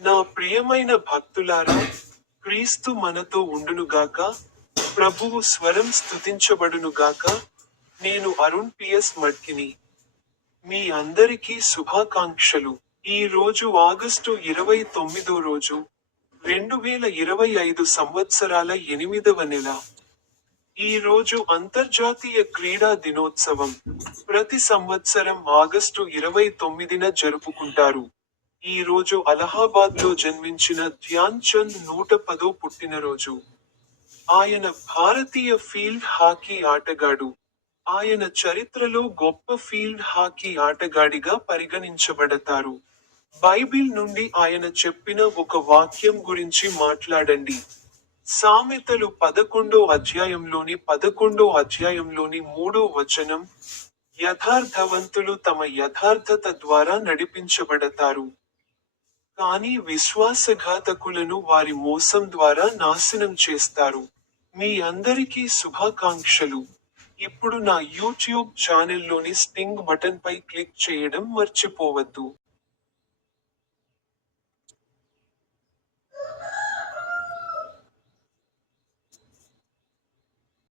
నా ప్రియమైన భక్తులారా క్రీస్తు మనతో ఉండునుగాక ప్రభువు స్వరం స్థుతించబడునుగాక నేను అరుణ్ పిఎస్ మడ్కిని. మీ అందరికీ శుభాకాంక్షలు. ఈ రోజు ఆగస్టు ఇరవై తొమ్మిదో రోజు రెండు వేల ఇరవై ఐదు సంవత్సరాల ఎనిమిదవ నెల. ఈ రోజు అంతర్జాతీయ క్రీడా దినోత్సవం. ప్రతి సంవత్సరం ఆగస్టు ఇరవై తొమ్మిదిన జరుపుకుంటారు. ఈ రోజు అలహాబాద్లో జన్మించిన ధ్యాన్ చంద్ నూట పదో పుట్టినరోజు. ఆయన భారతీయ ఫీల్డ్ హాకీ ఆటగాడు. ఆయన చరిత్రలో గొప్ప ఫీల్డ్ హాకీ ఆటగాడిగా పరిగణించబడతారు. బైబిల్ నుండి ఆయన చెప్పిన ఒక వాక్యం గురించి మాట్లాడండి. సామెతలు పదకొండో అధ్యాయంలోని పదకొండో అధ్యాయంలోని మూడో వచనం యథార్థవంతులు తమ యథార్థత ద్వారా నడిపించబడతారు. కానీ విశ్వాసఘాతకులను వారి మోసం ద్వారా నాశనం చేస్తారు. మీ అందరికీ శుభాకాంక్షలు. ఇప్పుడు నా యూట్యూబ్ ఛానల్లోని స్టింగ్ బటన్పై క్లిక్ చేయడం మర్చిపోవద్దు.